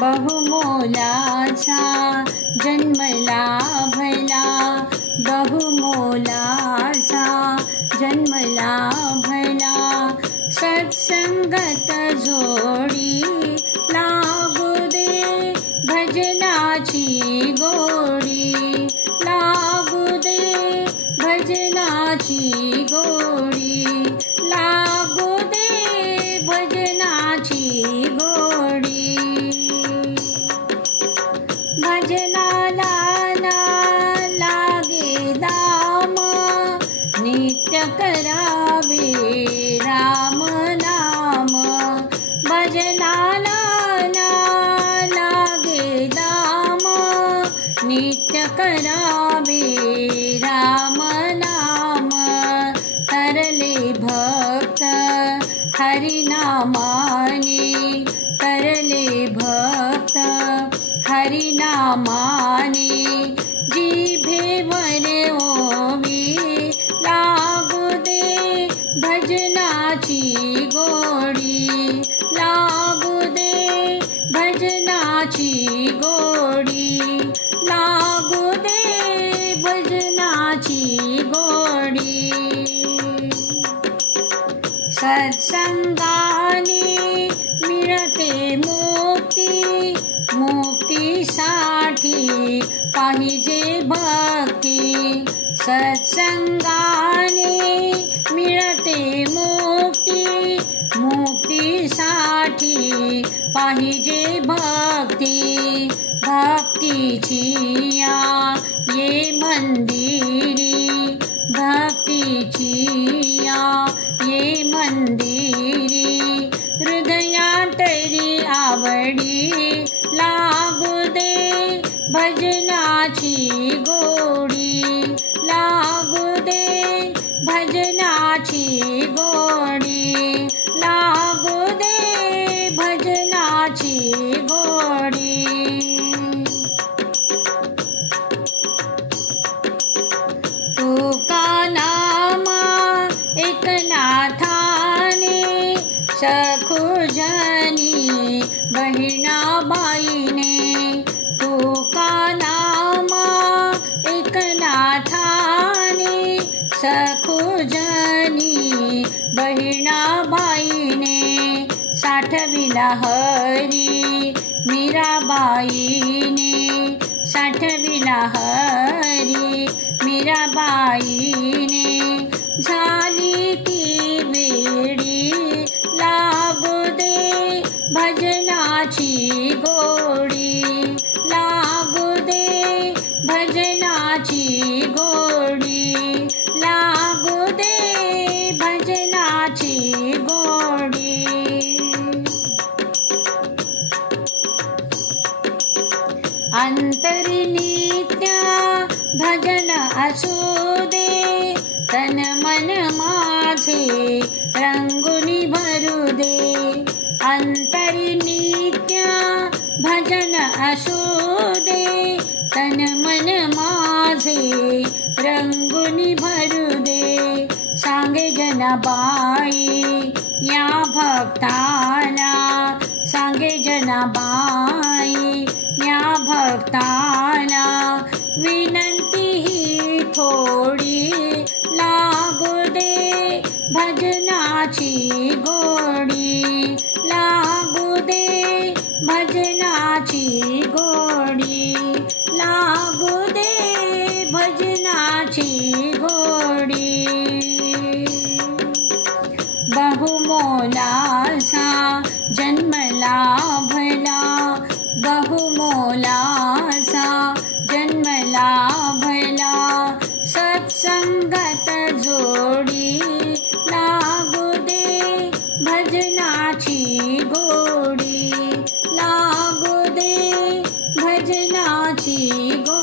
बहुमोलाचा जन्मला भला बहुमोलाचा जन्मला भला सत्संगत जोडी लागू दे भजनाची गोडी. लागू दे भजनाची भजनाला ना लागे दाम नित्य करावे राम नाम। भजनाला ना लागे दाम नित्य करावे राम नाम। तरले भक्त हरिनामाने तरले हरिनामाने जिभेवर ओवी लागू दे भजनाची गोडी लागू दे भजनाची गोडी लागू दे भजनाची गोडी. सत्संगाने मिळते मोती मुक्तीसाठी पाहिजे भक्ती. सत्संगाने मिळते मुक्ती. मुक्तीसाठी पाहिजे भक्ती. भक्तीची या ये मंदिर भजनाची गोडी लागू दे. भजनाची गोडी लागू दे. भजनाची गोडी. तुका नामा एकनाथाने सखुजनी बहिणाबाईने सखुजनी बहिणाबाईने साठविला हरी मीराबाईने साठविला हरी मीराबाईने. झाली ती वेडी लागू दे भजनाची गोडी. लागू दे भजनाची गोडी अन्तरित्या भजन असोदे तन मन माझे रङ्गुनि भरुदे। दे भजन असोदे तन मन माझे रङ्गुनी भरु से जनबा या भक्ताना से जनाबा या भक्ताला बहुमोलासा जन्मला भला सत्संगत जोडी लागू दे भजनाची गोडी. लागू दे भजनाची गोडी